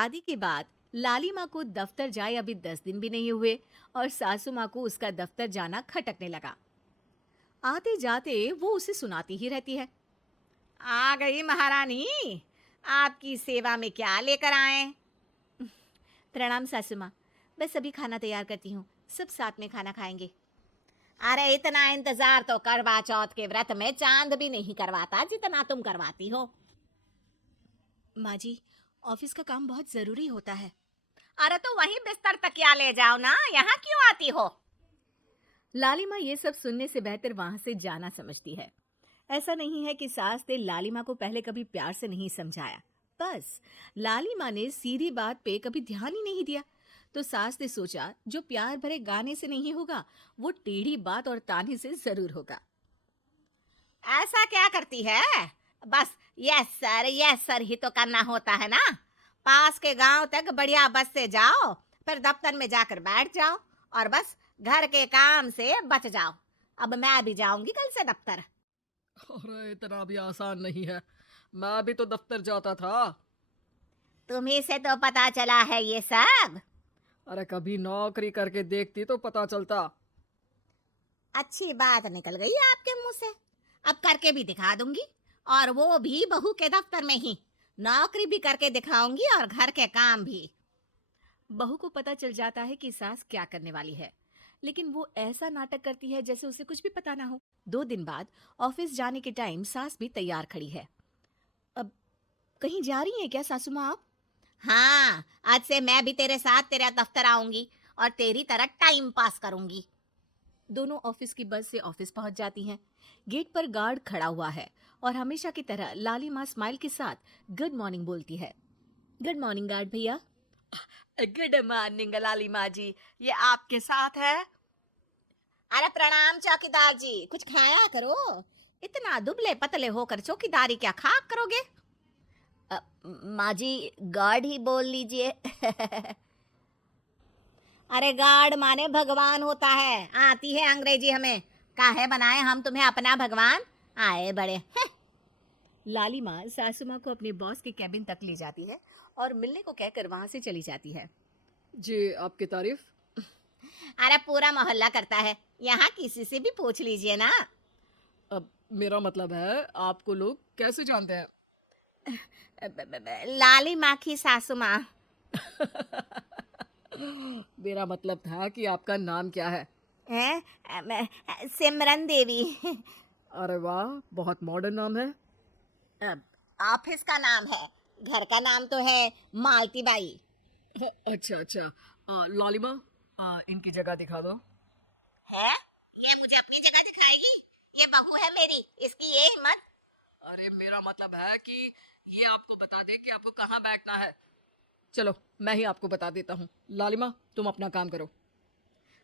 शादी के बाद लाली माँ को दफ्तर जाए अभी 10 दिन भी नहीं हुए और सासू माँ को उसका दफ्तर जाना खटकने लगा। आते जाते वो उसे सुनाती ही रहती है। आ गई महारानी, आपकी सेवा में क्या लेकर आए? प्रणाम सासू माँ, बस अभी खाना तैयार करती हूँ, सब साथ में खाना खाएंगे। अरे इतना इंतजार तो करवा चौथ के व्रत में चांद भी नहीं करवाता जितना तुम करवाती हो। माँ जी, ऑफिस का काम बहुत जरूरी होता है। अरे तो वहीं बिस्तर तकिया ले जाओ ना, यहाँ क्यों आती हो? लाली माँ ये सब सुनने से बेहतर वहां से जाना समझती है। ऐसा नहीं है कि सास ने लाली माँ को पहले कभी प्यार से नहीं समझाया, बस लाली माँ ने सीधी बात पे कभी ध्यान ही नहीं दिया। तो सास ने सोचा जो प्यार भरे गाने से नहीं होगा वो टेढ़ी बात और ताने से जरूर होगा। ऐसा क्या करती है? बस यस सर ही तो करना होता है ना। पास के गांव तक बढ़िया बस से जाओ, फिर दफ्तर में जाकर बैठ जाओ और बस घर के काम से बच जाओ। अब मैं भी जाऊंगी कल से दफ्तर। अरे इतना भी आसान नहीं है, मैं भी तो दफ्तर जाता था। तुम्ही से तो पता चला है ये सब। अरे कभी नौकरी करके देखती तो पता चलता। अच्छी बात निकल गई आपके मुंह से। अब करके भी दिखा दूंगी, और वो भी बहू के दफ्तर में ही। नौकरी भी करके दिखाऊंगी और घर के काम भी। बहू को पता चल जाता है कि सास क्या करने वाली है, लेकिन वो ऐसा नाटक करती है जैसे उसे कुछ भी पता ना हो। 2 दिन बाद ऑफिस जाने के टाइम सास भी तैयार खड़ी है। अब कहीं जा रही हैं क्या सासू माँ आप? हाँ, आज से मैं भी तेरे साथ तेरे दफ्तर आऊंगी और तेरी तरह टाइम पास करूंगी। दोनों ऑफिस की बस से ऑफिस पहुंच जाती हैं। गेट पर गार्ड खड़ा हुआ है और हमेशा की तरह लाली माँ स्माइल के साथ गुड मॉर्निंग बोलती है। गुड मॉर्निंग गार्ड भैया। गुड मॉर्निंग लाली माँ जी, ये आपके साथ है? अरे प्रणाम चौकीदार जी, कुछ खाया करो। इतना दुबले पतले होकर चौकीदारी क्या खाक करोगे? माँ जी, गार्ड ही बोल लीजिए। अरे गार्ड माने भगवान होता है, आती है अंग्रेजी हमें। काहे बनाए हम तुम्हें अपना भगवान? आए बड़े। लाली माँ सासू माँ को अपने बॉस के कैबिन तक ले जाती है और मिलने को कहकर वहां से चली जाती है। जी आपकी तारीफ। अरे पूरा मोहल्ला करता है, यहाँ किसी से भी पूछ लीजिए ना। अब मेरा मतलब है आपको लोग कैसे जानते हैं? लाली माँ की सासू माँ। मेरा मतलब था कि आपका नाम क्या है? सिमरन देवी। अरे वाह, बहुत मॉडर्न नाम है। ऑफिस का नाम है, घर का नाम तो है मालती बाई। अच्छा अच्छा, लालिमा, इनकी जगह दिखा दो। है? ये मुझे अपनी जगह दिखाएगी? ये बहू है मेरी, इसकी ये हिम्मत। अरे मेरा मतलब है कि ये आपको बता दे कि आपको कहाँ बैठना है। चलो मैं ही आपको बता देता हूँ। लालिमा तुम अपना काम करो।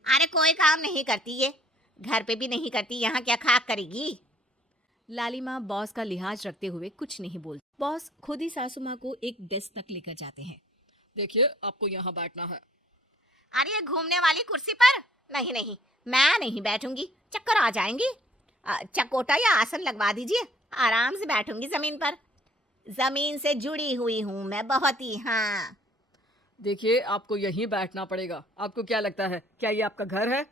अरे कोई काम नहीं करती ये, घर पे भी नहीं करती, यहाँ क्या खाक करेगी? लाली माँ बॉस का लिहाज रखते हुए कुछ नहीं बोलती। बॉस खुद ही सासू माँ को एक डेस्क तक लेकर जाते हैं। देखिए आपको यहाँ बैठना है। अरे ये घूमने वाली कुर्सी पर? नहीं नहीं, मैं नहीं बैठूंगी, चक्कर आ जाएंगी। चकोटा या आसन लगवा दीजिए, आराम से बैठूंगी जमीन पर। जमीन से जुड़ी हुई हूँ मैं बहुत ही। हाँ देखिए आपको यहीं बैठना पड़ेगा। आपको क्या लगता है, क्या ये आपका घर है?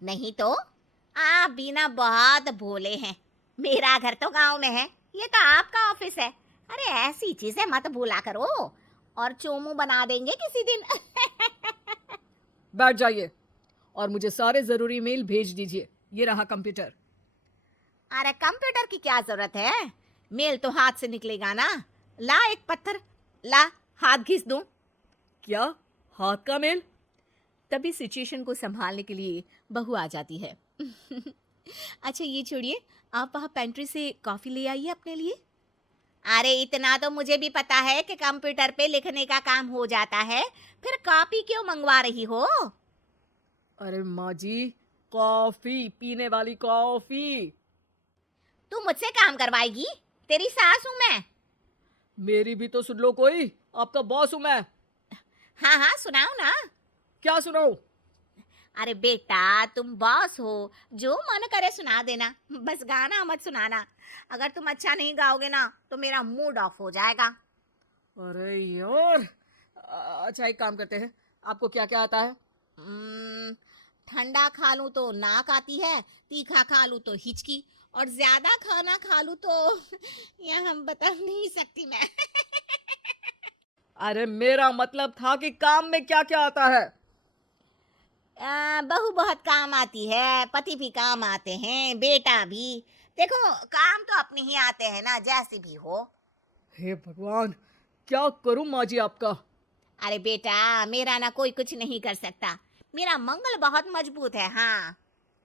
नहीं तो? आप भी ना बहुत भोले हैं। मेरा घर तो गांव में है, ये तो आपका ऑफिस है। अरे ऐसी चीजें मत भूला करो, और चोमू बना देंगे किसी दिन। बैठ जाइए और मुझे सारे जरूरी मेल भेज दीजिए। ये रहा कंप्यूटर। अरे कंप्यूटर की क्या जरूरत है, मेल तो हाथ से निकलेगा ना। ला एक पत्थर, ला हाथ घिस दूं। क्या हाथ का मेल? तभी सिचुएशन को संभालने के लिए बहू आ जाती है। अच्छा ये छोड़िए, आप वहाँ पेंट्री से कॉफी ले आइए अपने लिए। अरे इतना तो मुझे भी पता है कि कंप्यूटर पे लिखने का काम हो जाता है, फिर कॉपी क्यों मंगवा रही हो? अरे माँ जी, कॉफी, पीने वाली कॉफी। तू मुझसे काम करवाएगी? तेरी सास हूं मैं। मेरी भी तो सुन लो कोई, आपका बॉस हूं मैं। हाँ हाँ सुनाओ ना। क्या सुनाऊं? अरे बेटा तुम बॉस हो, जो मन करे सुना देना, बस गाना मत सुनाना। अगर तुम अच्छा नहीं गाओगे ना तो मेरा मूड ऑफ हो जाएगा। अरे यार, अच्छा एक काम करते हैं, आपको क्या क्या आता है? ठंडा खा लूं तो नाक आती है, तीखा खा लूं तो हिचकी, और ज्यादा खाना खा लूं तो यह हम बता नहीं सकती मैं। अरे मेरा मतलब था कि काम में क्या क्या आता है। बहू बहुत काम आती है, पति भी काम आते हैं, बेटा भी। देखो, काम तो अपने ही आते हैं ना, जैसे भी हो। हे भगवान, क्या करूं माँ जी आपका। अरे बेटा, मेरा ना कोई कुछ नहीं कर सकता। मेरा मंगल बहुत मजबूत है। हाँ।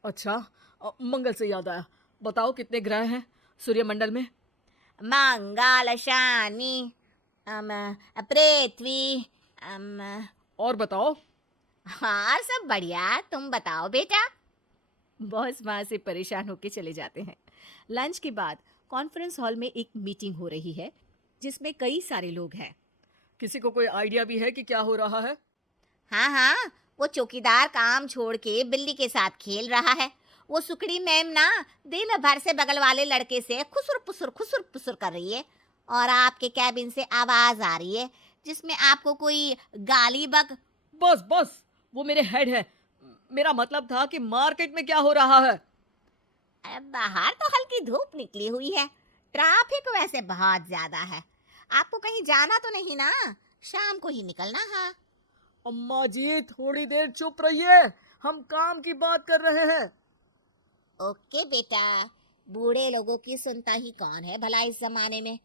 अच्छा, मंगल से याद आया, बताओ कितने ग्रह हैं सूर्यमंडल में? मंगल, शनि, अम, पृथ्वी, अम, और बताओ। हाँ सब बढ़िया। तुम बताओ बेटा। बॉस वहां से परेशान होकर चले जाते हैं। लंच के बाद कॉन्फ्रेंस हॉल में एक मीटिंग हो रही है जिसमें कई सारे लोग हैं। किसी को कोई आइडिया भी है कि क्या हो रहा है? हाँ हाँ, वो चौकीदार काम छोड़ के बिल्ली के साथ खेल रहा है। वो सुकड़ी मैम ना दिन भर से बगल वाले लड़के से खुसुर पुसुर कर रही है, और आपके कैबिन से आवाज आ रही है जिसमें आपको कोई गाली बक। बस बस, वो मेरे हेड है। मेरा मतलब था कि मार्केट में क्या हो रहा है। बाहर तो हल्की धूप निकली हुई है, ट्रैफिक वैसे बहुत ज्यादा है। आपको कहीं जाना तो नहीं ना? शाम को ही निकलना। हाँ। अम्मा जी थोड़ी देर चुप रहिए, हम काम की बात कर रहे हैं। ओके बेटा, बूढ़े लोगों की सुनता ही कौन है भला इस जमाने में।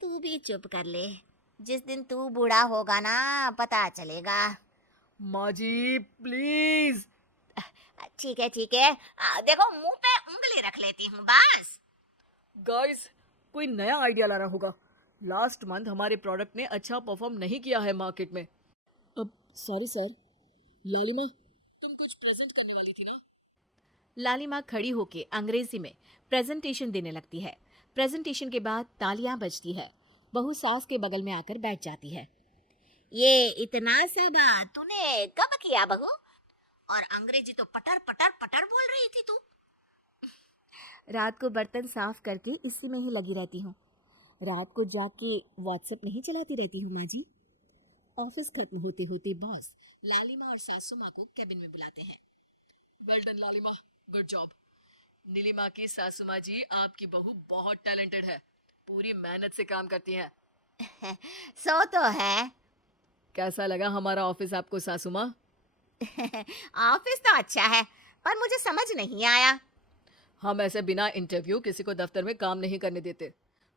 तू भी चुप कर ले, जिस दिन तू बूढ़ा होगा ना पता चलेगा। माँ जी प्लीज। ठीक है ठीक है, देखो मुंह पे उंगली रख लेती हूँ बस। गाइस, कोई नया आइडिया लाना होगा। लास्ट मंथ हमारे प्रोडक्ट ने अच्छा परफॉर्म नहीं किया है मार्केट में। अब सॉरी सर। लालिमा, तुम कुछ प्रेजेंट करने वाली थी ना? लालिमा खड़ी होके अंग्रेजी में प्रेजेंटेशन देने लगती है। प्रेजेंटेशन के बाद तालियां बजती है। बहू सास के बगल में आकर बैठ जाती है। ये इतना सब तूने कब किया बहू? और अंग्रेजी तो पटर पटर पटर बोल रही थी तू। रात को बर्तन साफ करके इसी में ही लगी रहती हूँ। रात को जाके व्हाट्सएप नहीं चलाती रहती हूँ माँ जी। ऑफिस खत्म होते होते बॉस लालिमा और सासू माँ को केबिन में बुलाते हैं। वेल डन लालिमा, गुड जॉब। नीलिमा की सासू माँ जी, आपकी बहू बहुत टैलेंटेड है, पूरी मेहनत से काम करती हैं। सो तो है। कैसा लगा हमारा ऑफिस आपको सासू माँ? ऑफिस तो अच्छा है, पर मुझे समझ नहीं आया। हम ऐसे बिना इंटरव्यू किसी को दफ्तर में काम नहीं करने देते,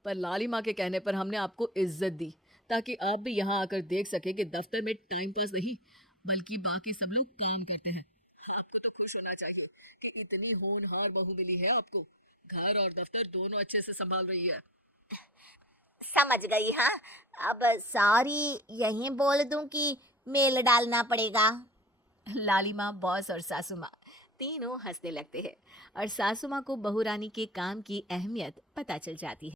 पर लालिमा के कहने पर हमने आपको इज्जत दी ताकि आप भी यहाँ आकर देख सके कि दफ्तर में टाइम पास नहीं बल्कि बाकी सब लोग काम करते हैं। आपको तो खुश होना चाहिए कि इतनी होनहार बहू मिली है आपको। घर और दफ्तर दोनों अच्छे से संभाल रही है। समझ गई। हाँ, अब सॉरी यहीं बोल दूं कि मेल डालना पड़ेगा? लालिमा, बॉस और सासू माँ तीनों हंसने लगते हैं और सासू माँ को बहू रानी के काम की अहमियत पता चल जाती है।